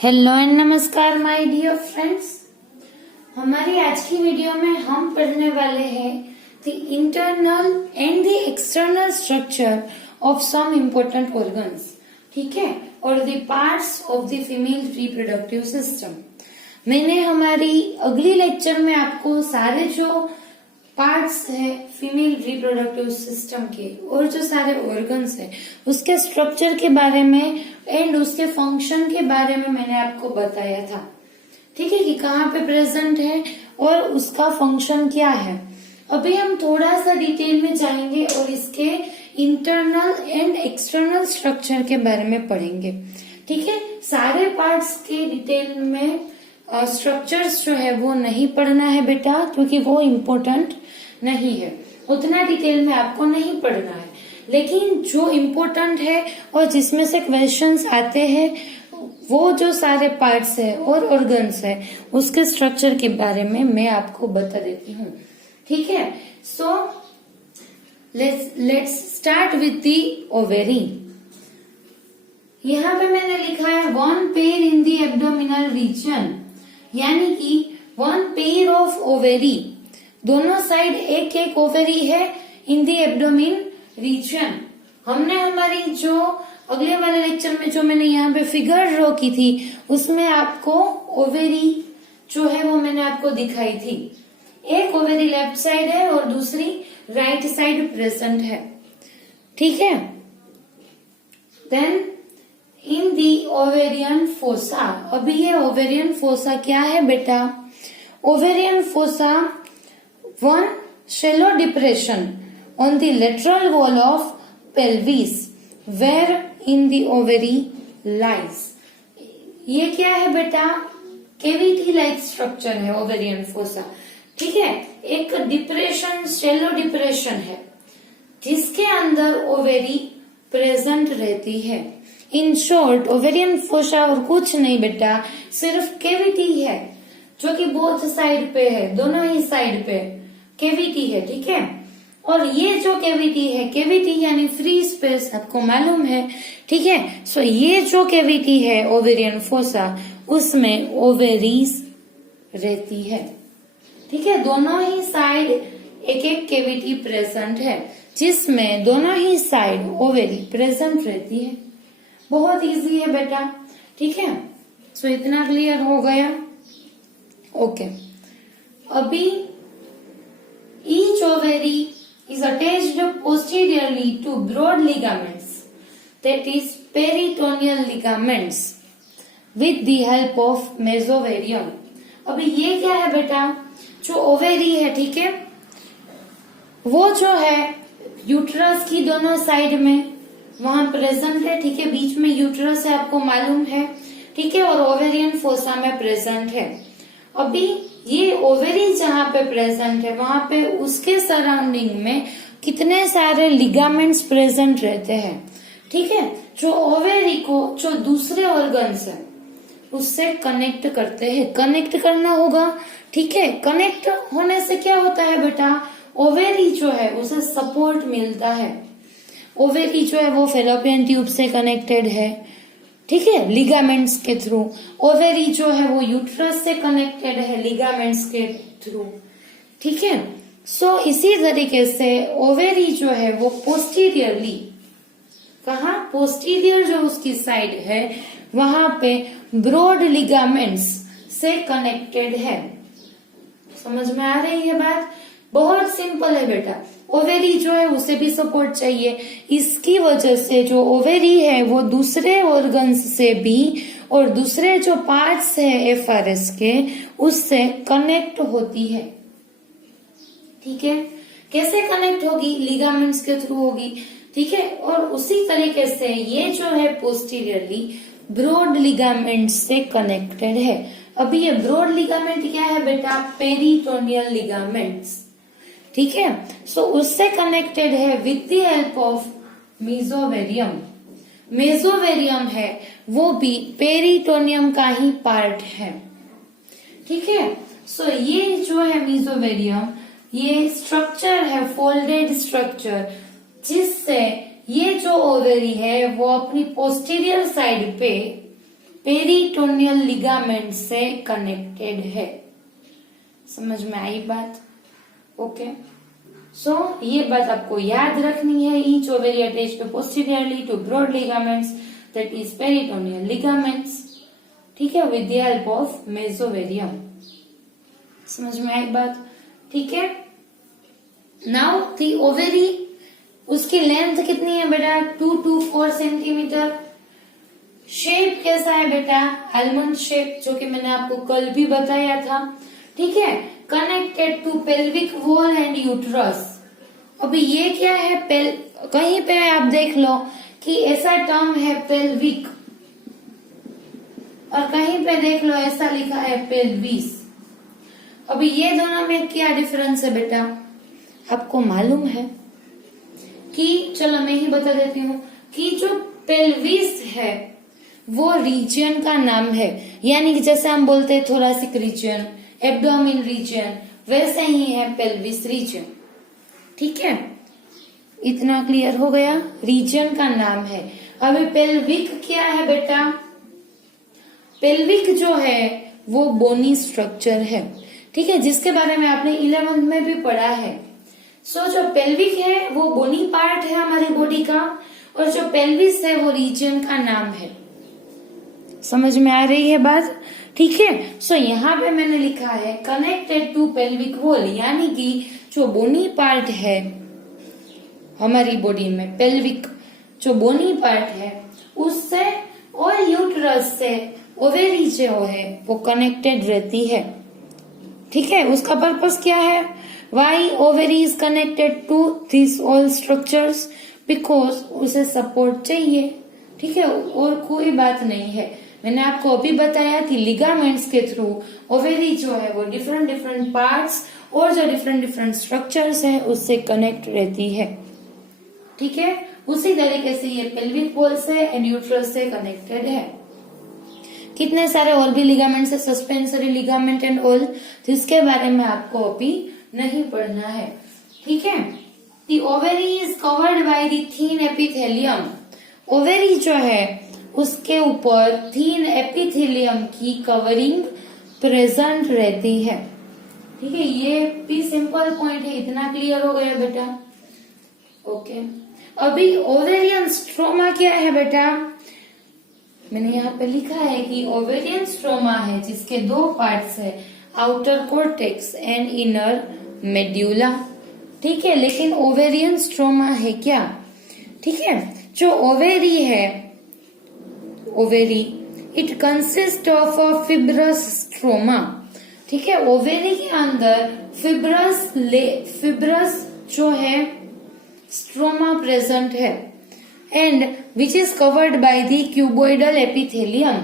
Hello and नमस्कार my dear friends. हमारी आज की वीडियो में हम पढ़ने वाले हैं the internal and the external structure of some important organs, ठीक है, और the parts of the female reproductive system. मैंने हमारी अगली लेक्चर में आपको सारे जो पार्ट्स है फीमेल रिप्रोडक्टिव सिस्टम के और जो सारे ऑर्गन्स है उसके स्ट्रक्चर के बारे में एंड उसके फंक्शन के बारे में मैंने आपको बताया था, ठीक है, कि कहाँ पे प्रेजेंट है और उसका फंक्शन क्या है। अभी हम थोड़ा सा डिटेल में जाएंगे और इसके इंटरनल एंड एक्सटर्नल स्ट्रक्चर के बारे में पढ़ेंगे, ठीक है। सारे पार्ट्स के डिटेल में स्ट्रक्चर्स जो है वो नहीं पढ़ना है बेटा, क्योंकि वो इम्पोर्टेंट नहीं है, उतना डिटेल में आपको नहीं पढ़ना है। लेकिन जो इम्पोर्टेंट है और जिसमें से क्वेश्चंस आते हैं वो जो सारे पार्ट्स है और ऑर्गन्स है उसके स्ट्रक्चर के बारे में मैं आपको बता देती हूँ, ठीक है। So let's start with the ovary. यहाँ पे मैंने लिखा है वन पेयर इन दी एब्डोमिनल रीजन, यानी कि वन पेयर ऑफ ओवेरी, दोनों साइड एक एक ओवेरी है इन दी एब्डोमिन रीजन। हमने हमारी जो अगले वाले लेक्चर में जो मैंने यहाँ पे फिगर ड्रॉ की थी उसमें आपको ओवेरी जो है वो मैंने आपको दिखाई थी। एक ओवेरी लेफ्ट साइड है और दूसरी राइट साइड प्रेजेंट है, ठीक है। Then in the ovarian fossa, अभी ये ओवेरियन फोसा क्या है बेटा? Ovarian fossa one shallow depression on the lateral wall of pelvis where in the ovary lies। ये क्या है बेटा? कैविटी लाइक स्ट्रक्चर है ओवेरियन फोसा, ठीक है। एक डिप्रेशन, शैलो डिप्रेशन है जिसके अंदर ओवेरी प्रेजेंट रहती है। इन शॉर्ट ओवेरियन फोसा और कुछ नहीं बेटा, सिर्फ कैविटी है जो कि बोथ साइड पे है, दोनों ही साइड पे कैविटी है, ठीक है। और ये जो कैविटी है, कैविटी यानी फ्री स्पेस, आपको मालूम है, ठीक है। सो ये जो कैविटी है ओवेरियन फोसा, उसमें ओवेरीज रहती है, ठीक है। दोनों ही साइड एक एक कैविटी प्रेजेंट है जिसमें दोनों ही साइड ओवेरी प्रेजेंट रहती है। बहुत इजी है बेटा, ठीक है। सो इतना क्लियर हो गया, ओके। अभी each ovary is attached posteriorly to broad ligaments, that is peritoneal ligaments, with the help of mesovarium। अभी ये क्या है बेटा? जो ओवेरी है, ठीक है, वो जो है यूट्रस की दोनों साइड में वहां प्रेजेंट है, ठीक है। बीच में यूट्रस है, आपको मालूम है, ठीक है, और ओवेरियन फोसा में प्रेजेंट है। अभी ये ओवेरी जहाँ पे प्रेजेंट है वहां पे उसके सराउंडिंग में कितने सारे लिगामेंट्स प्रेजेंट रहते हैं, ठीक है, जो ओवेरी को जो दूसरे ऑर्गन्स है उससे कनेक्ट करते हैं। कनेक्ट करना होगा, ठीक है। कनेक्ट होने से क्या होता है बेटा? ओवेरी जो है उसे सपोर्ट मिलता है। ओवेरी जो है वो फेलोपियन ट्यूब से कनेक्टेड है, ठीक है, लिगामेंट्स के थ्रू। ओवेरी जो है वो यूट्रस से कनेक्टेड है लिगामेंट्स के थ्रू, ठीक है। सो इसी तरीके से ओवेरी जो है वो पोस्टीरियरली, कहा, पोस्टीरियर जो उसकी साइड है वहां पे ब्रॉड लिगामेंट्स से कनेक्टेड है। समझ में आ रही है बात? बहुत सिंपल है बेटा। ओवेरी जो है उसे भी सपोर्ट चाहिए, इसकी वजह से जो ओवेरी है वो दूसरे ऑर्गन्स से भी और दूसरे जो पार्ट्स है एफआरएस के उससे कनेक्ट होती है, ठीक है। कैसे कनेक्ट होगी? लिगामेंट्स के थ्रू होगी, ठीक है। और उसी तरीके से ये जो है पोस्टीरियरली ब्रॉड लिगामेंट से कनेक्टेड है। अभी ये ब्रॉड लिगामेंट क्या है बेटा? पेरिटोनियल लिगामेंट्स, ठीक है। सो उससे कनेक्टेड है विद द हेल्प ऑफ मेसोवेरियम। मेसोवेरियम है वो भी पेरिटोनियम का ही पार्ट है, ठीक है। सो ये जो है मेसोवेरियम, ये स्ट्रक्चर है फोल्डेड स्ट्रक्चर, जिससे ये जो ओवेरी है वो अपनी पोस्टीरियर साइड पे पेरिटोनियल लिगामेंट से कनेक्टेड है। समझ में आई बात? ओके, सो ये बात आपको याद रखनी है। Each ovary attached posteriorly to broad ligaments that is peritoneal ligaments, ठीक है, with the help of mesovarium. समझ में आई बात? ठीक है। नाउ द ओवेरी, उसकी लेंथ कितनी है बेटा? 2 to 4 सेंटीमीटर। शेप कैसा है बेटा? आलमंड शेप, जो कि मैंने आपको कल भी बताया था, ठीक है। Connected to pelvic wall and uterus. अभी ये क्या है? कहीं पे आप देख लो कि ऐसा टर्म है पेल्विक, और कहीं पे देख लो ऐसा लिखा है पेल्विस। अभी ये दोनों में क्या डिफरेंस है बेटा? आपको मालूम है कि, चलो मैं ही बता देती हूँ, कि जो पेल्विस है वो रीजन का नाम है। यानी कि जैसे हम बोलते हैं थोरासिक रीजन, एब्डोमिन रीजन, वैसे ही है पेल्विस रीजन, ठीक है। इतना क्लियर हो गया? रीजन का नाम है। अभी पेल्विक क्या है बेटा? पेल्विक जो है वो बोनी स्ट्रक्चर है, ठीक है, जिसके बारे में आपने 11th में भी पढ़ा है। सो जो पेल्विक है वो बोनी पार्ट है हमारी बॉडी का, और जो पेल्विस है वो रीजन का नाम है। समझ में आ रही है बात? ठीक है। सो यहाँ पे मैंने लिखा है कनेक्टेड टू पेल्विक वॉल, यानी कि जो बोनी पार्ट है हमारी बॉडी में, पेल्विक जो बोनी पार्ट है उससे और यूट्रस से ओवेरी जो है वो कनेक्टेड रहती है, ठीक है। उसका पर्पस क्या है? Why ovary is connected to this all structures? Because उसे सपोर्ट चाहिए, ठीक है, और कोई बात नहीं है। मैंने आपको अभी बताया कि लिगामेंट्स के थ्रू ओवेरी जो है वो डिफरेंट डिफरेंट पार्ट्स और जो डिफरेंट डिफरेंट स्ट्रक्चर्स हैं उससे कनेक्ट रहती है, ठीक है। उसी तरीके से ये पेल्विक वॉल से एंड यूट्रस से कनेक्टेड है। कितने सारे और भी लिगामेंट्स है, सस्पेंसरी लिगामेंट एंड ऑल, जिसके बारे में आपको अभी नहीं पढ़ना है, ठीक है। The ovary is covered by the thin epithelium. Ovary जो है उसके ऊपर थीन एपिथेलियम की कवरिंग प्रेजेंट रहती है, ठीक है। ये भी सिंपल पॉइंट है। इतना क्लियर हो गया बेटा? ओके। अभी ओवेरियन स्ट्रोमा क्या है बेटा? मैंने यहाँ पे लिखा है कि ओवेरियन स्ट्रोमा है जिसके 2 पार्ट्स है, outer cortex and inner medulla, ठीक है। लेकिन ओवेरियन स्ट्रोमा है क्या? ठीक है। जो ओवेरी है, ovary it consist of a fibrous stroma, ठीक है। ओवेरी के अंदर फिब्रस जो है स्ट्रोमा प्रेजेंट है, and which is covered by the cuboidal epithelium.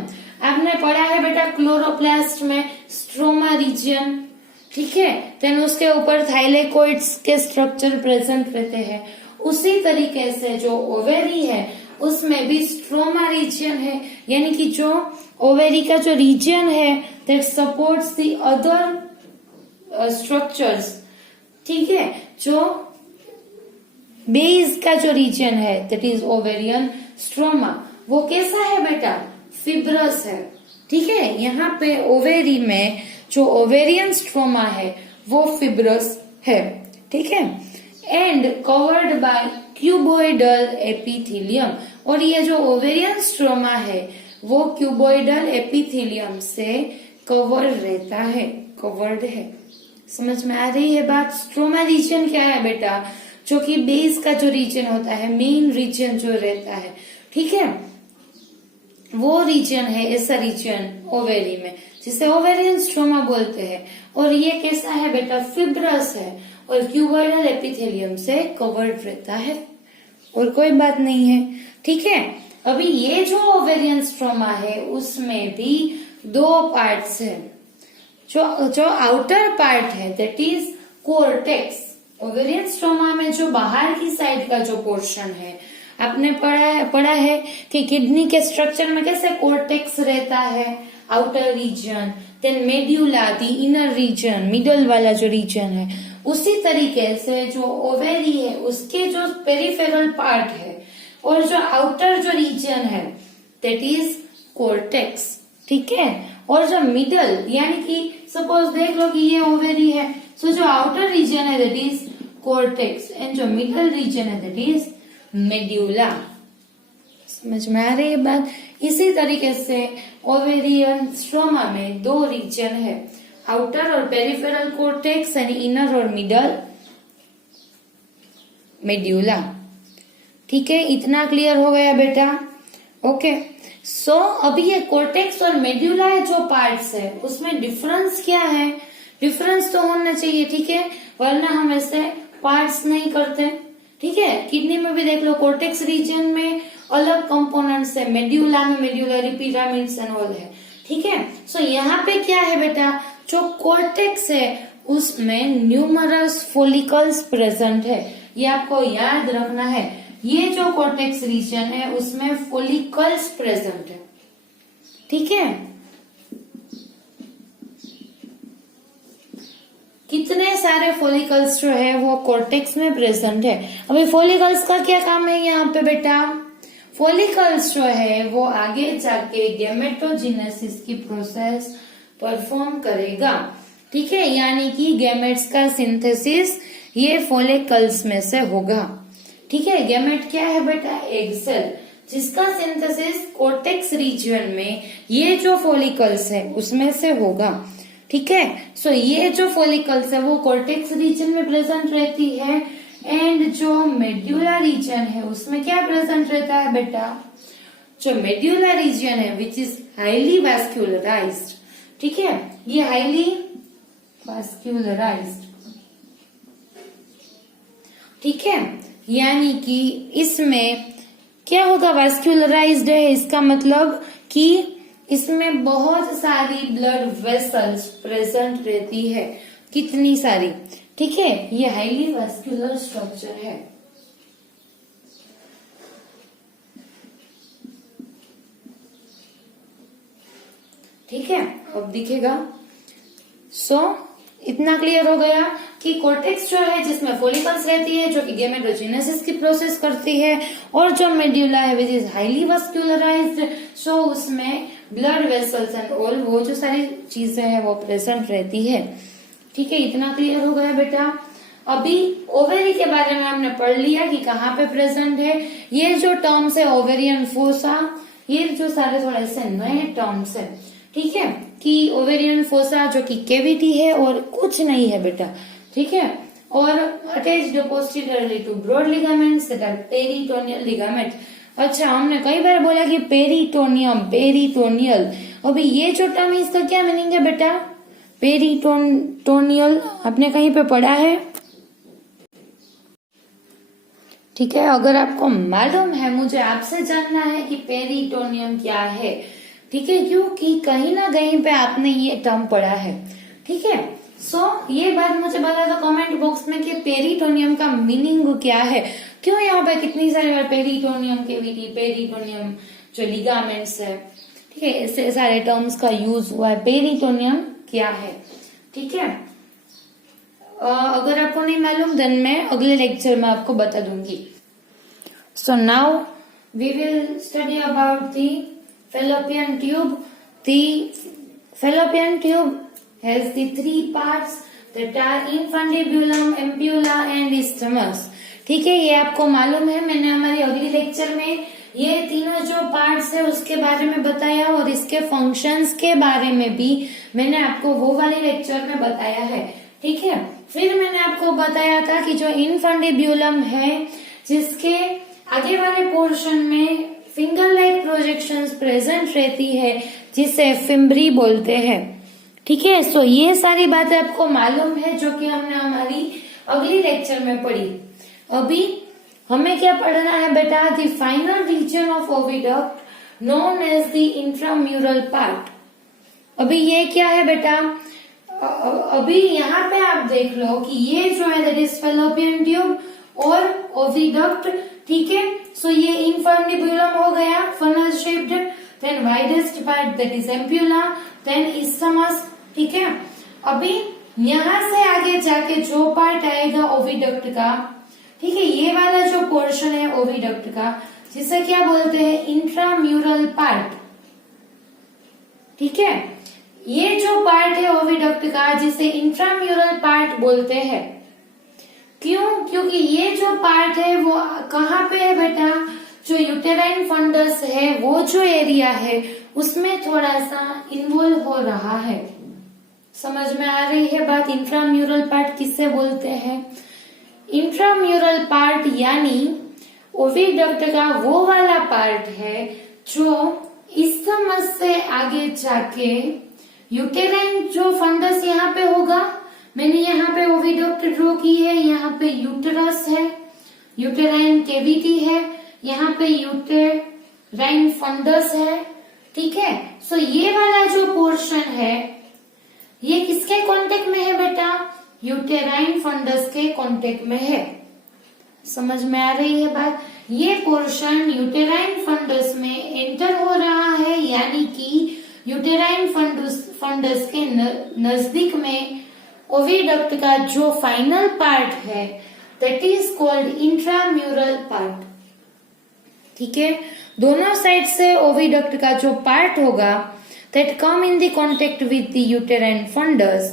आपने पढ़ा है बेटा क्लोरोप्लास्ट में स्ट्रोमा रीजन, ठीक है, देन उसके ऊपर थाइलेकोइड्स के स्ट्रक्चर प्रेजेंट रहते हैं। उसी तरीके से जो ओवेरी है उसमें भी स्ट्रोमा रीजन है, यानी कि जो ओवेरी का जो रीजन है that supports the other structures, ठीक है। जो बेस का जो रीजन है दैट इज ओवेरियन स्ट्रोमा, वो कैसा है बेटा? फिब्रस है, ठीक है। यहाँ पे ओवेरी में जो ओवेरियन स्ट्रोमा है वो फिब्रस है, ठीक है, and covered by cuboidal epithelium. और ये जो ओवेरियन स्ट्रोमा है वो क्यूबोइडल एपिथेलियम से कवर रहता है, कवर्ड है। समझ में आ रही है बात? स्ट्रोमा रीजन क्या है बेटा? जो कि बेस का जो रीजन होता है, मेन रीजन जो रहता है, ठीक है, वो रीजन है, ऐसा रीजन ओवेरी में जिसे ओवेरियन स्ट्रोमा बोलते हैं। और ये कैसा है बेटा? फिब्रस है और क्यूबोइडल एपिथेलियम से कवर्ड रहता है, और कोई बात नहीं है, ठीक है। अभी ये जो ओवेरियन स्ट्रोमा है उसमें भी 2 पार्ट्स है। जो आउटर पार्ट है that is cortex. Ovarian stroma में जो बाहर की साइड का जो पोर्शन है, आपने पढ़ा है कि किडनी के स्ट्रक्चर में कैसे कोर्टेक्स रहता है, outer region, then medulla the inner region, middle वाला जो रीजन है। उसी तरीके से जो ओवेरी है उसके जो पेरिफेरल पार्ट है और जो आउटर जो रीजन है दैट इज कोर्टेक्स, ठीक है। और जो मिडल यानी कि सपोज देख लो कि ये ओवेरी है, सो जो आउटर रीजन है दैट इज कोर्टेक्स एंड जो मिडल रीजन है दैट इज मेड्यूला। समझ में आ रही है बात। इसी तरीके से ओवेरियन स्ट्रोमा में दो रीजन है, आउटर और पेरिफेरल कोर्टेक्स एंड इनर और मिडल मेड्यूला। ठीक है, इतना क्लियर हो गया बेटा। ओके, सो अभी ये कोर्टेक्स और मेड्यूला जो पार्ट्स है उसमें डिफरेंस क्या है? डिफरेंस तो होना चाहिए, ठीक है, वरना हम ऐसे पार्ट्स नहीं करते। ठीक है, किडनी में भी देख लो कोर्टेक्स रीजन में अलग कंपोनेंट्स है, मेड्यूला में मेड्यूलरी पिरामिड्स एंड ऑल है। ठीक है, सो यहाँ पे क्या है बेटा, जो कोर्टेक्स है उसमें न्यूमरस फोलिकल्स प्रेजेंट है, ये आपको याद रखना है। ये जो कोर्टेक्स रीजन है उसमें फोलिकल्स प्रेजेंट है। ठीक है, कितने सारे फोलिकल्स जो है वो कोर्टेक्स में प्रेजेंट है। अभी फोलिकल्स का क्या काम है यहाँ पे बेटा? फोलिकल्स जो है वो आगे जाके गैमेटोजेनेसिस की प्रोसेस परफॉर्म करेगा। ठीक है, यानी कि गैमेट्स का सिंथेसिस ये फोलिकल्स में से होगा। ठीक है, गैमेट क्या है बेटा? एग सेल, जिसका सिंथेसिस कोर्टेक्स रीजन में ये जो फोलिकल्स है उसमें से होगा। ठीक है, सो ये जो फोलिकल्स है वो कोर्टेक्स रीजन में प्रेजेंट रहती है एंड जो मेड्यूला रीजन है उसमें क्या प्रेजेंट रहता है बेटा? जो मेड्यूला रीजन है विच इज हाईली वास्कुलराइज्ड। ठीक है, ये हाईली वास्कुलराइज्ड, ठीक है, यानी कि इसमें क्या होगा? वास्कुलराइज्ड है, इसका मतलब कि इसमें बहुत सारी ब्लड वेसल्स प्रेजेंट रहती है। कितनी सारी? ठीक है, ये हाईली वास्कुलर स्ट्रक्चर है। ठीक है, अब दिखेगा। सो इतना क्लियर हो गया कि कोर्टेक्स जो है जिसमें फोलिकल्स रहती है जो कि गैमेटोजेनेसिस की प्रोसेस करती है, और जो मेड्यूला है विच इज हाईली वास्कुलराइज्ड, सो उसमें ब्लड वेसल्स एंड ऑल वो जो सारी चीजें हैं वो प्रेजेंट रहती है। ठीक है, इतना क्लियर हो गया बेटा। अभी ओवेरी के बारे में हमने पढ़ लिया कि कहाँ पे प्रेजेंट है। ये जो टर्म्स है ओवेरियन फोसा, ये जो सारे थोड़े से नए टर्म्स है। ठीक है, कि ओवेरियन फोसा जो कि केविटी है और कुछ नहीं है बेटा। ठीक है, और attached posteriorly to broad ligaments that are peritoneal ligament. अच्छा, हमने कई बार बोला कि पेरिटोनियम, पेरिटोनियल। अभी ये जो टर्म है इसका क्या मीनिंग है बेटा? पेरिटोनियल आपने कहीं पे पढ़ा है? ठीक है, अगर आपको मालूम है, मुझे आपसे जानना है कि पेरिटोनियम क्या है। ठीक है, क्योंकि कहीं ना कहीं पे आपने ये टर्म पढ़ा है। ठीक है, सो ये बात मुझे बता दो कमेंट बॉक्स में कि पेरिटोनियम का मीनिंग क्या है। क्यों यहाँ पे कितनी सारी बार पेरिटोनियम केविटी, पेरिटोनियम जो लिगामेंट्स है, ठीक है, ऐसे सारे टर्म्स का यूज हुआ है। पेरिटोनियम क्या है? ठीक है, अगर आपको नहीं मालूम देन मैं अगले लेक्चर में आपको बता दूंगी। So now we will study about the fallopian tube. The fallopian tube has the three parts that are infundibulum, ampulla and isthmus. ठीक है, ये आपको मालूम है, मैंने हमारी अगली लेक्चर में ये तीनों जो पार्ट्स है उसके बारे में बताया और इसके फंक्शंस के बारे में भी मैंने आपको वो वाले लेक्चर में बताया है। ठीक है, फिर मैंने आपको बताया था कि जो इनफंडिब्यूलम है जिसके आगे वाले पोर्शन में फिंगर लाइक प्रोजेक्शंस प्रेजेंट रहती है जिसे फिम्ब्री बोलते हैं। ठीक है, सो ये सारी बातें आपको मालूम है जो कि हमने हमारी अगली लेक्चर में पढ़ी। अभी हमें क्या पढ़ना है बेटा? The final region of oviduct known as the intramural part. अभी ये क्या है बेटा? अभी यहाँ पे आप देख लो कि ये जो है दैट इज फैलोपियन ट्यूब और ओविडक्ट। ठीक है, सो ये इनफंडिब्यूलम हो गया funnel shaped, then widest part that is ampulla, then isthmus. ठीक है, अभी यहाँ से आगे जाके जो पार्ट आएगा ओविडक्ट का, ठीक है, ये वाला जो पोर्शन है ओविडक्ट का जिसे क्या बोलते हैं? Intramural part. ठीक है, ये जो पार्ट है ओविडक्ट का, जिसे इंट्राम्यूरल पार्ट बोलते हैं। क्यों? क्योंकि ये जो पार्ट है वो कहाँ पे है बेटा? जो यूटेराइन फंडस है, वो जो एरिया है उसमें थोड़ा सा इन्वॉल्व हो रहा है। समझ में आ रही है बात? इंट्राम्यूरल पार्ट किससे बोलते हैं? इंट्राम्यूरल पार्ट यानी ओविडक्ट का वो वाला पार्ट है जो इस्थमस से आगे जाके यूटेराइन जो फंडस यहाँ पे होगा, मैंने यहाँ पे ओविडक्ट ड्रॉ की है, यहाँ पे यूटेरस है, यूटेराइन केविटी है, यहाँ पे यूटेराइन फंडस है। ठीक है, सो ये वाला जो पोर्शन है ये किसके कांटेक्ट में है बेटा? यूटेराइन फंडस के कांटेक्ट में है। समझ में आ रही है बात? ये पोर्शन यूटेराइन फंडस में एंटर हो रहा है, यानी कि यूटेराइन फंडस के नजदीक में ओविडक्ट का जो फाइनल पार्ट है that is called intramural part. ठीक है, दोनों साइड से ओविडक्ट का जो पार्ट होगा that come in the contact with the uterine fundus,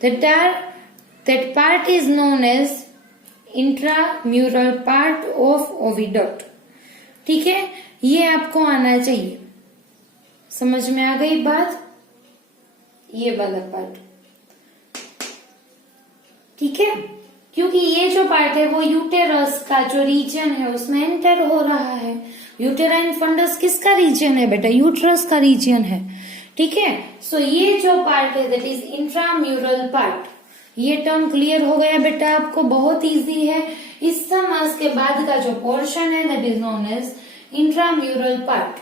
that part is known as intramural part of oviduct। ठीक है, ये आपको आना चाहिए। समझ में आ गई बात? ये वाला पार्ट, ठीक है, क्योंकि ये जो पार्ट है वो यूटेरस का जो रीजन है उसमें एंटर हो रहा है। यूटेराइन फंडस किसका रीजन है बेटा? यूटरस का रीजन है। ठीक है, सो ये जो पार्ट है दैट इज इंट्राम्यूरल पार्ट। ये टर्म क्लियर हो गया बेटा आपको? बहुत इजी है। इस्थमस के बाद का जो पोर्शन है that is known as intramural part.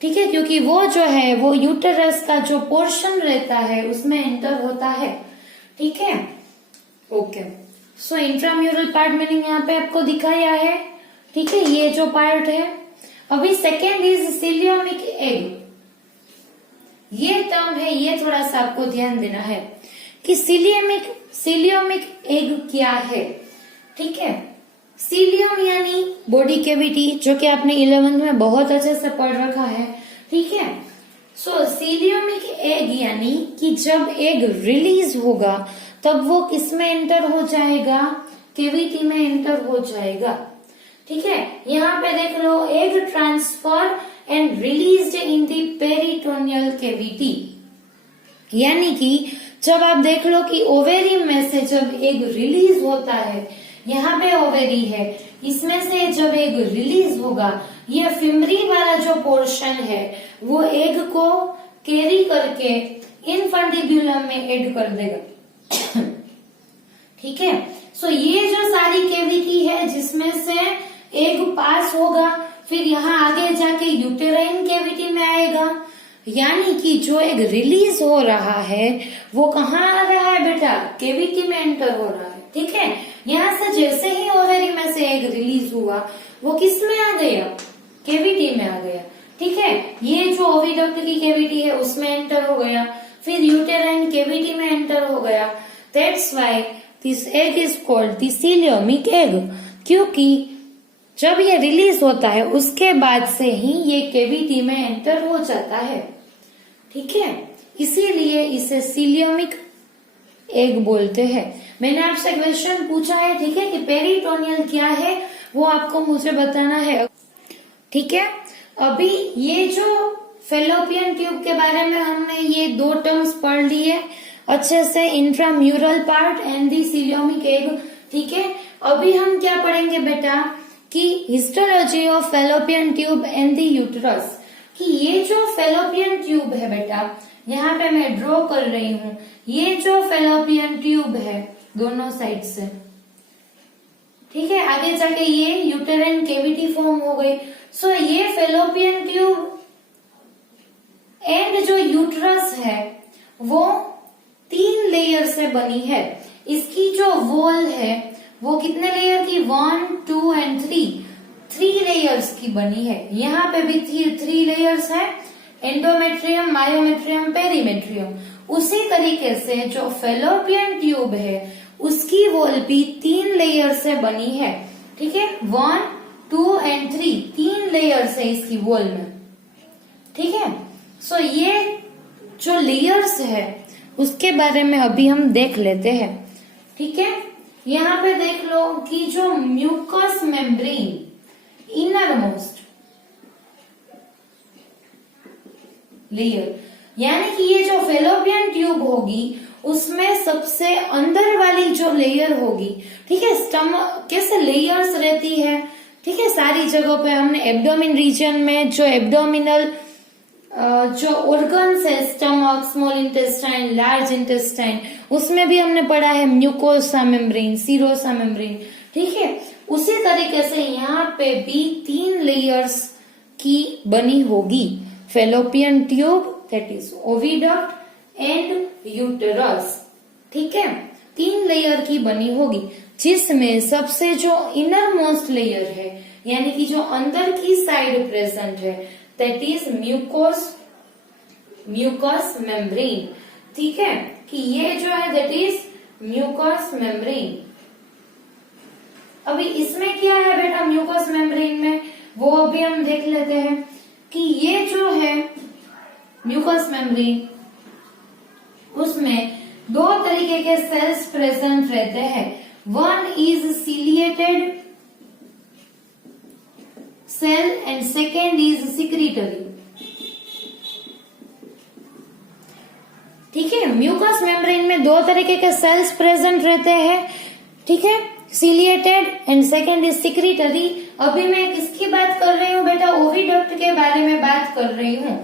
ठीक है, क्योंकि वो जो है वो यूटेरस का जो पोर्शन रहता है उसमें एंटर होता है। ठीक है, ओके, सो इंट्राम्यूरल पार्ट मैंने यहाँ पे आपको दिखाया है। ठीक है, ये जो पार्ट है। अभी सेकेंड इज सीलियोमिक एग। ये टर्म है, ये थोड़ा सा आपको ध्यान देना है कि सीलियोमिक एग क्या है। ठीक है, सीलियम यानी बॉडी कैविटी, जो कि आपने 11th में बहुत अच्छे से पढ़ रखा है। ठीक है, सो सीलियोमिक एग यानी कि जब एग रिलीज होगा तब वो किस में एंटर हो जाएगा? कैविटी में एंटर हो जाएगा। ठीक है, यहाँ पे देख लो, egg transfer and released in the peritoneal cavity, यानी कि जब आप देख लो कि ओवेरी में से जब एग रिलीज होता है, यहाँ पे ओवेरी है, इसमें से जब एग रिलीज होगा, ये फिमरी वाला जो पोर्शन है वो एग को कैरी करके इनफंडिब्यूलम में ऐड कर देगा। ठीक है, सो ये जो सारी कैविटी है जिसमें से एग पास होगा, फिर यहाँ आगे जाके यूटेराइन कैविटी में आएगा, यानी कि जो एग रिलीज हो रहा है वो कहाँ आ रहा है बेटा? कैविटी में एंटर हो रहा है। ठीक है, यहाँ से जैसे ही ओवेरी में से एग रिलीज हुआ वो किस में आ गया? कैविटी में आ गया। ठीक है, ये जो ओविडक्ट की कैविटी है उसमें एंटर हो गया, फिर यूटेराइन कैविटी में एंटर हो गया। That's why this egg is called the coelomic egg, क्योंकि जब ये रिलीज होता है उसके बाद से ही ये कैविटी में एंटर हो जाता है। ठीक है, इसीलिए इसे सीलियोमिक एग बोलते हैं। मैंने आपसे क्वेश्चन पूछा है, ठीक है, कि पेरिटोनियल क्या है वो आपको मुझे बताना है। ठीक है, अभी ये जो फेलोपियन ट्यूब के बारे में हमने ये दो टर्म्स पढ़ लिए अच्छे से, intramural part and the coelomic egg. ठीक है, अभी हम क्या पढ़ेंगे बेटा कि histology of fallopian tube and the uterus, कि ये जो फेलोपियन ट्यूब है बेटा, यहाँ पे मैं ड्रॉ कर रही हूँ, ये जो फेलोपियन ट्यूब है दोनों साइड से, ठीक है, आगे जाके ये यूटेराइन कैविटी फॉर्म हो गई। सो ये फेलोपियन ट्यूब एंड जो यूटरस है वो 3 लेयर से बनी है। इसकी जो वॉल है वो कितने लेयर की? 1, 2 एंड 3 लेयर्स की बनी है। यहाँ पे भी 3 लेयर्स है, एंडोमेट्रियम, मायोमेट्रियम, पेरीमेट्रियम। उसी तरीके से जो फेलोपियन ट्यूब है उसकी वॉल भी 3 लेयर से बनी है। ठीक है, 1, 2 एंड 3 लेयर्स है इसकी वॉल में। ठीक है, सो ये जो लेयर्स है उसके बारे में अभी हम देख लेते हैं। ठीक है, यहाँ पे देख लो कि जो mucus membrane inner most layer, यानी कि ये जो फेलोपियन ट्यूब होगी उसमें सबसे अंदर वाली जो लेयर होगी, ठीक है, स्टमक कैसे लेयर्स रहती है, ठीक है, सारी जगहों पे हमने एब्डोमिन रीजन में जो एब्डोमिनल जो ऑर्गन्स है, stomach, small intestine, large intestine, उसमें भी हमने पढ़ा है म्यूकोसा मेम्ब्रेन, सीरोसा मेम्ब्रेन। ठीक है, उसी तरीके से यहाँ पे भी 3 लेयर्स की बनी होगी, fallopian tube, that is oviduct and uterus. ठीक है, 3 लेयर की बनी होगी, जिसमें सबसे जो इनर मोस्ट लेयर है, यानी कि जो अंदर की साइड प्रेजेंट है, दैट इज म्यूकस मेम्ब्रेन। ठीक है, कि ये जो है दैट इज म्यूकस मेम्ब्रेन। अभी इसमें क्या है बेटा म्यूकस मेम्ब्रेन में, वो अभी हम देख लेते हैं कि ये जो है म्यूकस मेम्ब्रेन, उसमें 2 तरीके के सेल्स प्रेजेंट रहते हैं। One is ciliated cell and second is secretory. ठीक है, म्यूकस मेम्ब्रेन में 2 तरीके के सेल्स प्रेजेंट रहते हैं। ठीक है, ciliated and second is secretory. अभी मैं किसकी बात कर रही हूँ बेटा, ओविडक्ट के बारे में बात कर रही हूँ।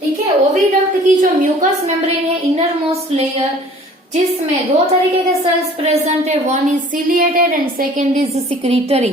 ठीक है, ओविडक्ट की जो म्यूकस मेम्ब्रेन है, इनर मोस्ट लेयर, जिसमें 2 तरीके के सेल्स प्रेजेंट है, one is ciliated and second is secretory.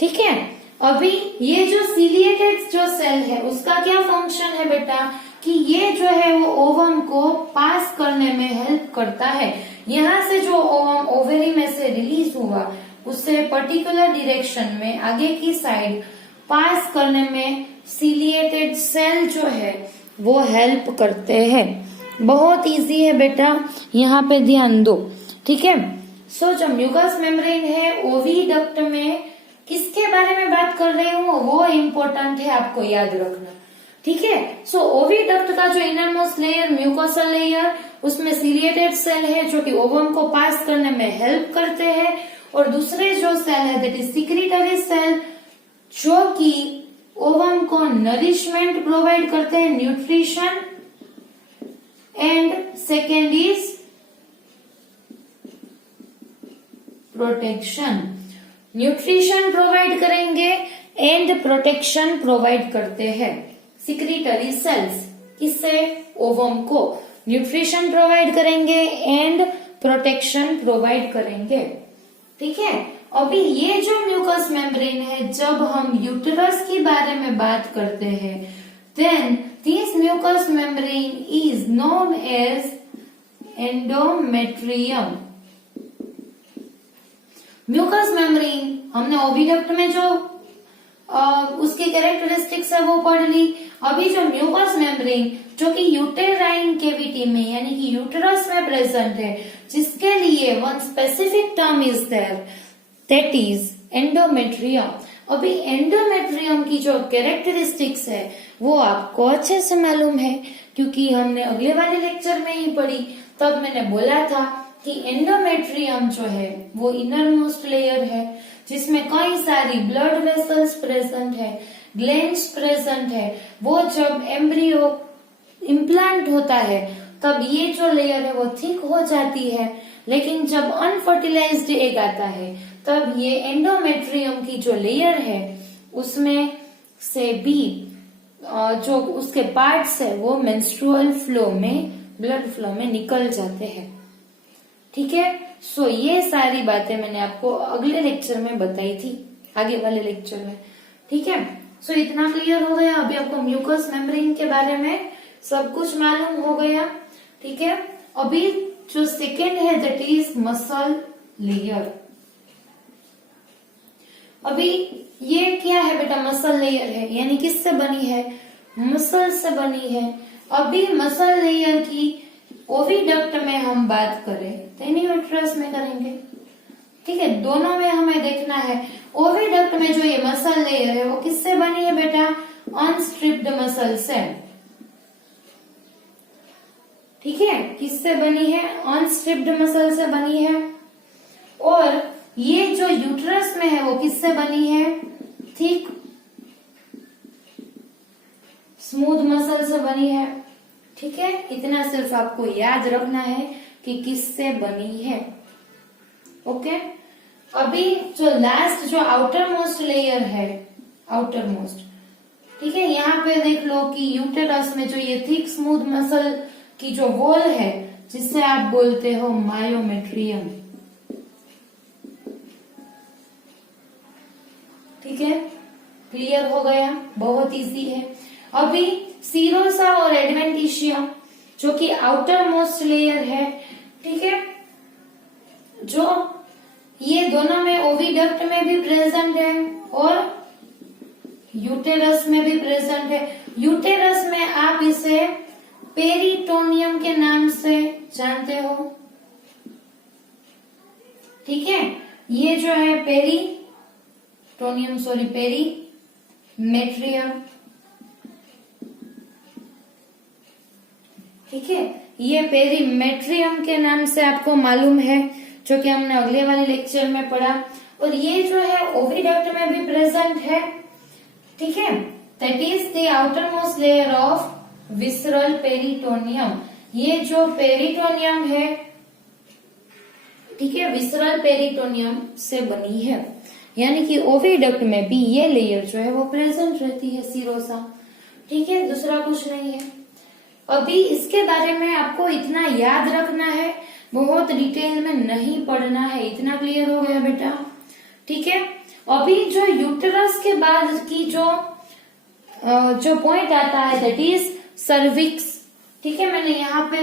ठीक है, अभी ये जो सिलिएटेड जो सेल है उसका क्या फंक्शन है बेटा, कि ये जो है वो ओवम को पास करने में हेल्प करता है। यहाँ से जो ओवम ओवेरी में से रिलीज हुआ उससे पर्टिकुलर डायरेक्शन में आगे की साइड पास करने में सिलिएटेड सेल जो है वो हेल्प करते हैं। बहुत इजी है बेटा, यहाँ पे ध्यान दो। ठीक है, सो जो म्यूकस मेम्ब्रेन है ओविडक्ट में किसके बारे में बात कर रही हूँ वो इम्पोर्टेंट है, आपको याद रखना। ठीक है, सो ओविडक्ट का जो inner most layer mucosal layer, उसमें सिलिएटेड सेल है जो कि ओवम को पास करने में हेल्प करते हैं, और दूसरे जो सेल है दैट इज सिक्रीटरी सेल, जो कि ओवम को नरिशमेंट प्रोवाइड करते हैं, nutrition, and second is protection. Nutrition provide करेंगे एंड प्रोटेक्शन प्रोवाइड करते हैं सिक्रीटरी सेल्स। किससे, ओवम को न्यूट्रिशन प्रोवाइड करेंगे एंड प्रोटेक्शन प्रोवाइड करेंगे। ठीक है, अभी ये जो म्यूकस मेम्ब्रेन है, जब हम यूटेरस के बारे में बात करते हैं, then this mucus membrane is known as endometrium. Mucus membrane हमने ओविडक्ट में जो उसकी कैरेक्टरिस्टिक्स है वो पढ़ ली। अभी जो म्यूकस मेम्ब्रेन जो कि यूटेराइन केविटी में यानी कि यूटेरस में प्रेजेंट है, जिसके लिए one specific term is there, that is endometrium. अभी एंडोमेट्रियम की जो कैरेक्टरिस्टिक्स है वो आपको अच्छे से मालूम है, क्योंकि हमने अगले वाले लेक्चर में ही पढ़ी। तब मैंने बोला था कि एंडोमेट्रियम जो है वो इनर मोस्ट लेयर है, जिसमें कई सारी ब्लड वेसल्स प्रेजेंट है, ग्लैंड्स प्रेजेंट है। वो जब एम्ब्रियो इम्प्लांट होता है तब ये जो लेयर है वो थिक हो जाती है, लेकिन जब अनफर्टिलाइज्ड एग आता है तब ये एंडोमेट्रियम की जो लेयर है उसमें से भी जो उसके पार्ट्स है वो मेंस्ट्रुअल फ्लो में, ब्लड फ्लो में निकल जाते हैं। ठीक है, सो ये सारी बातें मैंने आपको अगले लेक्चर में बताई थी, आगे वाले लेक्चर में। ठीक है, सो इतना क्लियर हो गया। अभी आपको म्यूकस मेम्ब्रेन के बारे में सब कुछ मालूम हो गया। ठीक है, अभी जो सेकेंड है दैट इज मसल लेयर। अभी ये क्या है बेटा, मसल लेयर है, यानी किससे बनी है, मसल से बनी है। अभी मसल लेयर की ओविडक्ट में हम बात करें तो यूटेरस में करेंगे। ठीक है, दोनों में हमें देखना है। ओविडक्ट में जो ये मसल लेयर है वो किससे बनी है बेटा, अनस्ट्रिप्ड मसल से। ठीक है, किससे बनी है? अनस्ट्रिप्ड मसल से बनी है। और ये जो यूट्रस में है वो किससे बनी है? थिक स्मूथ मसल से बनी है। ठीक है, इतना सिर्फ आपको याद रखना है कि किससे बनी है। ओके, अभी जो लास्ट जो आउटर मोस्ट लेयर है, आउटर मोस्ट, ठीक है, यहाँ पे देख लो कि यूटेरस में जो ये थिक स्मूथ मसल की जो वॉल है जिससे आप बोलते हो मायोमेट्रियम। ठीक है, क्लियर हो गया? बहुत इजी है। अभी सीरोसा और एडवेंटिशिया जो कि आउटर मोस्ट लेयर है, ठीक है, जो ये दोनों में ओविडक्ट में भी प्रेजेंट है और यूटेरस में भी प्रेजेंट है। यूटेरस में आप इसे पेरिटोनियम के नाम से जानते हो। ठीक है, ये जो है पेरिटोनियम, सॉरी पेरीमेट्रियम। ठीक है, ये पेरीमेट्रियम के नाम से आपको मालूम है, जो कि हमने अगले वाले लेक्चर में पढ़ा। और ये जो है ओविडक्ट में भी प्रेजेंट है। ठीक है, that is the outer most layer of visceral peritoneum. ये जो पेरिटोनियम है, ठीक है, विसरल पेरिटोनियम से बनी है, यानी कि ओविडक्ट में भी ये लेयर जो है वो प्रेजेंट रहती है, सीरोसा। ठीक है, दूसरा कुछ नहीं है। अभी इसके बारे में आपको इतना याद रखना है, बहुत डिटेल में नहीं पढ़ना है। इतना क्लियर हो गया बेटा? ठीक है, अभी जो यूटेरस के बाद की जो पॉइंट आता है दैट इज सर्विक्स। ठीक है, मैंने यहाँ पे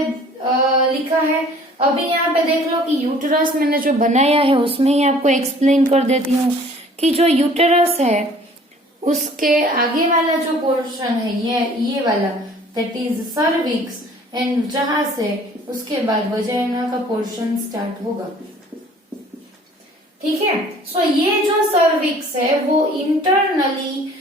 लिखा है। अभी यहाँ पे देख लो कि यूटेरस मैंने जो बनाया है उसमें ही आपको एक्सप्लेन कर देती हूँ कि जो यूटेरस है उसके आगे वाला जो पोर्शन है ये वाला दैट इज सर्विक्स, एंड जहां से उसके बाद वजाइना का पोर्शन स्टार्ट होगा। ठीक है, सो ये जो सर्विक्स है वो इंटरनली,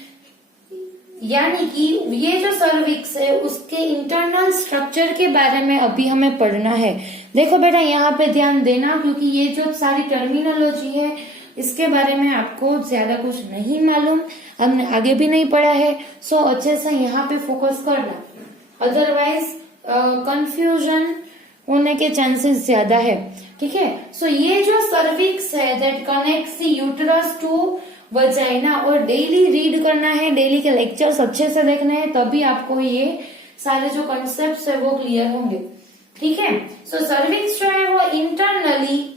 यानी कि ये जो सर्विक्स है उसके इंटरनल स्ट्रक्चर के बारे में अभी हमें पढ़ना है। देखो बेटा, यहाँ पे ध्यान देना, क्योंकि ये जो सारी टर्मिनोलॉजी है इसके बारे में आपको ज्यादा कुछ नहीं मालूम, हमने आगे भी नहीं पढ़ा है। सो अच्छे से यहाँ पे फोकस करना, अदरवाइज कंफ्यूजन होने के चांसेस ज्यादा है। ठीक है, सो ये जो सर्विक्स है that connects the uterus to vagina, और डेली रीड करना है, डेली के लेक्चर्स अच्छे से देखने हैं, तभी आपको ये सारे जो कॉन्सेप्ट्स है वो क्लियर होंगे। ठीक है, सो सर्विक्स जो है वो इंटरनली,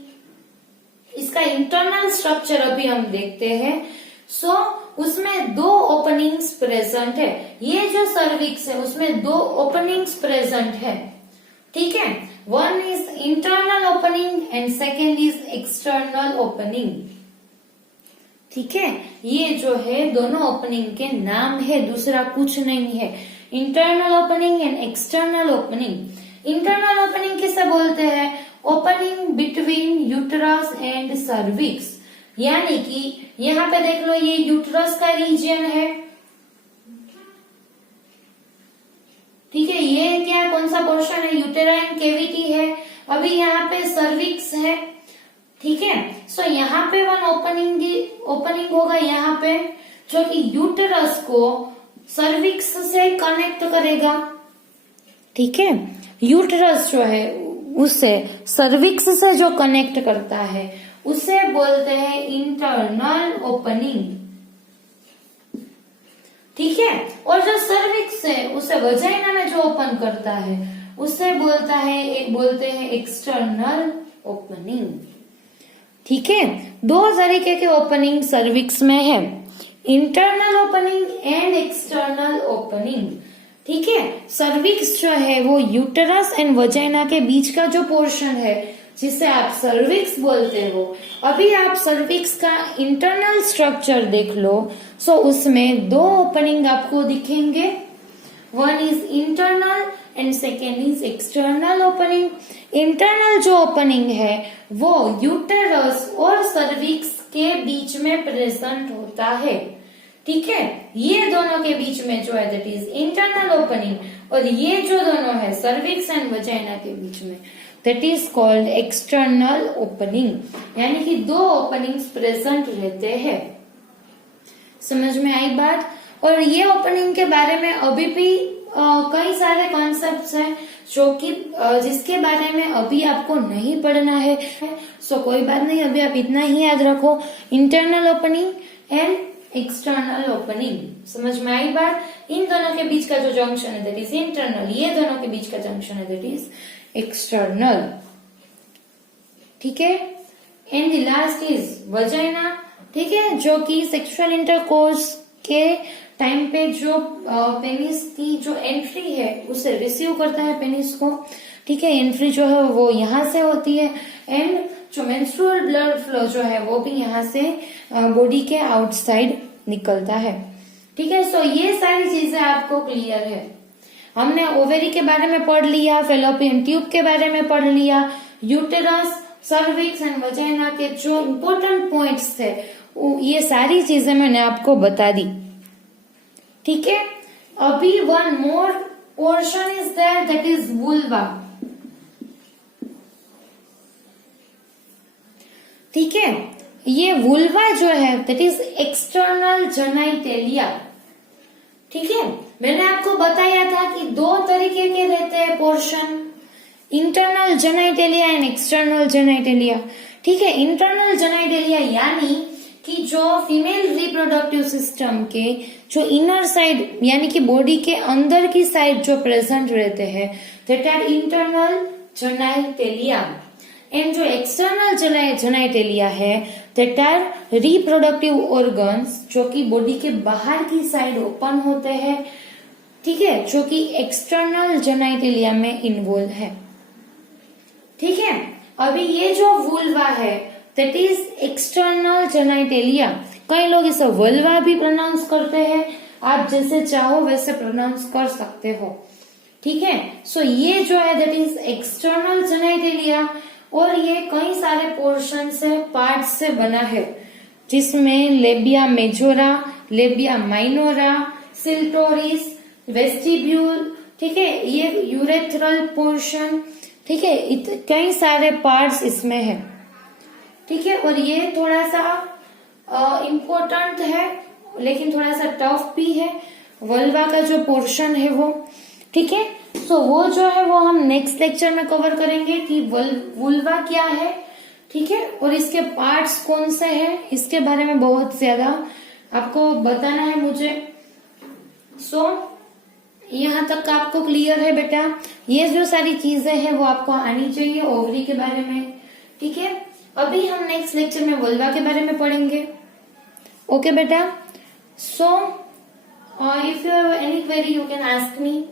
इसका इंटरनल स्ट्रक्चर अभी हम देखते हैं। सो उसमें दो ओपनिंग्स प्रेजेंट है। ये जो सर्विक्स है उसमें दो ओपनिंग्स प्रेजेंट है। ठीक है, one is internal opening and second is external opening. ठीक है, ये जो है दोनों ओपनिंग के नाम है, दूसरा कुछ नहीं है। Internal opening and external opening. Internal opening किसे बोलते हैं? Opening between uterus and cervix, यानी कि यहाँ पे देख लो ये यूटेरस का रीजन है। ठीक है, ये क्या कौन सा पोर्शन है? यूटेराइन केविटी है। अभी यहाँ पे सर्विक्स है। ठीक है, सो यहाँ पे वन ओपनिंग होगा यहाँ पे, जो कि यूटेरस को सर्विक्स से कनेक्ट करेगा। ठीक है, यूटेरस जो है उसे सर्विक्स से जो कनेक्ट करता है उसे बोलते हैं इंटरनल ओपनिंग। ठीक है, और जो सर्विक्स है उसे वजाइना में जो ओपन करता है उसे बोलते हैं एक्सटर्नल ओपनिंग। ठीक है, दो तरीके के ओपनिंग सर्विक्स में है, internal opening and external opening. ठीक है, सर्विक्स जो है वो यूटेरस एंड वजाइना के बीच का जो पोर्शन है जिसे आप सर्विक्स बोलते हो। अभी आप सर्विक्स का इंटरनल स्ट्रक्चर देख लो। सो उसमें दो ओपनिंग आपको दिखेंगे, one is internal and second is external opening. Internal जो ओपनिंग है वो यूटेरस और सर्विक्स के बीच में प्रेजेंट होता है। ठीक है, ये दोनों के बीच में जो है दैट इज इंटरनल ओपनिंग, और ये जो दोनों है सर्विक्स एंड वजाइना के बीच में that is called external opening, यानी कि दो ओपनिंग्स प्रेजेंट रहते हैं। समझ में आई बात? और ये ओपनिंग के बारे में अभी भी कई सारे कॉन्सेप्ट्स हैं जो कि जिसके बारे में अभी आपको नहीं पढ़ना है, सो कोई बात नहीं, अभी आप इतना ही याद रखो, internal opening and external opening. समझ में आई बात? इन दोनों के बीच का जो जंक्शन है दैट इज इंटरनल, ये दोनों के बीच का जंक्शन है दैट इज एक्सटर्नल। ठीक है, and the last is vagina. ठीक है, जो कि सेक्सुअल इंटरकोर्स के टाइम पे जो पेनिस की जो एंट्री है उसे रिसीव करता है पेनिस को। ठीक है, एंट्री जो है वो यहाँ से होती है, एंड जो मेंस्ट्रुअल ब्लड फ्लो जो है वो भी यहाँ से बॉडी के आउटसाइड निकलता है। ठीक है, सो ये सारी चीजें आपको क्लियर है। हमने ओवेरी के बारे में पढ़ लिया, फेलोपियन ट्यूब के बारे में पढ़ लिया, यूटेरस, सर्विक्स एंड वजाइना के जो इम्पोर्टेंट पॉइंट्स थे ये सारी चीजें मैंने आपको बता दी। ठीक है, अभी one more portion is there that is vulva. ठीक है, ये वुल्वा जो है दैट इज एक्सटर्नल जेनाइटेलिया। ठीक है, मैंने आपको बताया था कि दो तरीके के रहते हैं portion, internal genitalia and external genitalia. ठीक है, इंटरनल जेनाइटेलिया यानी कि जो फीमेल रिप्रोडक्टिव सिस्टम के जो इनर साइड यानी कि बॉडी के अंदर की साइड जो प्रेजेंट रहते हैं that are internal genitalia, and जो एक्सटर्नल जेनाइटेलिया है दैट आर रिप्रोडक्टिव ऑर्गन्स जो कि बॉडी के बाहर की साइड ओपन होते हैं। ठीक है, जो कि एक्सटर्नल जेनाइटेलिया में इन्वॉल्व है। ठीक है, अभी ये जो वुल्वा है दैट इज एक्सटर्नल जेनाइटेलिया। कई लोग इसे वल्वा भी प्रोनाउंस करते हैं, आप जैसे चाहो वैसे प्रोनाउंस कर सकते हो। ठीक है, सो ये जो है दैट इज एक्सटर्नल जेनाइटेलिया, और ये कई सारे पोर्शन से पार्ट से बना है, जिसमें labia majora, labia minora, clitoris, vestibule, ठीक है, ये यूरेथ्रल पोर्शन, ठीक है, कई सारे पार्ट्स इसमें है। ठीक है, और ये थोड़ा सा इम्पोर्टेंट है लेकिन थोड़ा सा टफ भी है, वल्वा का जो पोर्शन है वो। ठीक है, सो वो जो है वो हम नेक्स्ट लेक्चर में कवर करेंगे कि वुल्वा क्या है। ठीक है, और इसके पार्ट्स कौन से हैं इसके बारे में बहुत ज्यादा आपको बताना है मुझे। सो यहाँ तक आपको क्लियर है बेटा? ये जो सारी चीजें हैं वो आपको आनी चाहिए ओवरी के बारे में। ठीक है, अभी हम नेक्स्ट लेक्चर में वल्वा के बारे में पढ़ेंगे। ओके बेटा, so if you have any query you can ask me.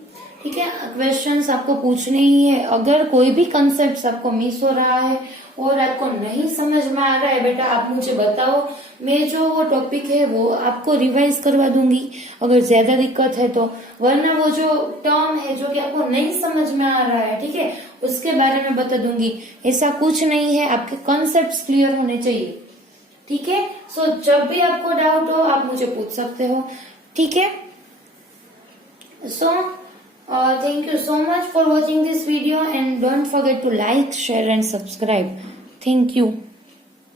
ठीक है, क्वेश्चंस आपको पूछने ही है। अगर कोई भी कंसेप्ट आपको मिस हो रहा है और आपको नहीं समझ में आ रहा है बेटा, आप मुझे बताओ, मैं जो वो टॉपिक है वो आपको रिवाइज करवा दूंगी अगर ज्यादा दिक्कत है तो, वरना वो जो टर्म है जो कि आपको नहीं समझ में आ रहा है, ठीक है, उसके बारे में बता दूंगी। ऐसा कुछ नहीं है, आपके कॉन्सेप्ट क्लियर होने चाहिए। ठीक है, सो जब भी आपको डाउट हो आप मुझे पूछ सकते हो। ठीक है, सो thank you so much for watching this video and don't forget to like, share and subscribe. Thank you.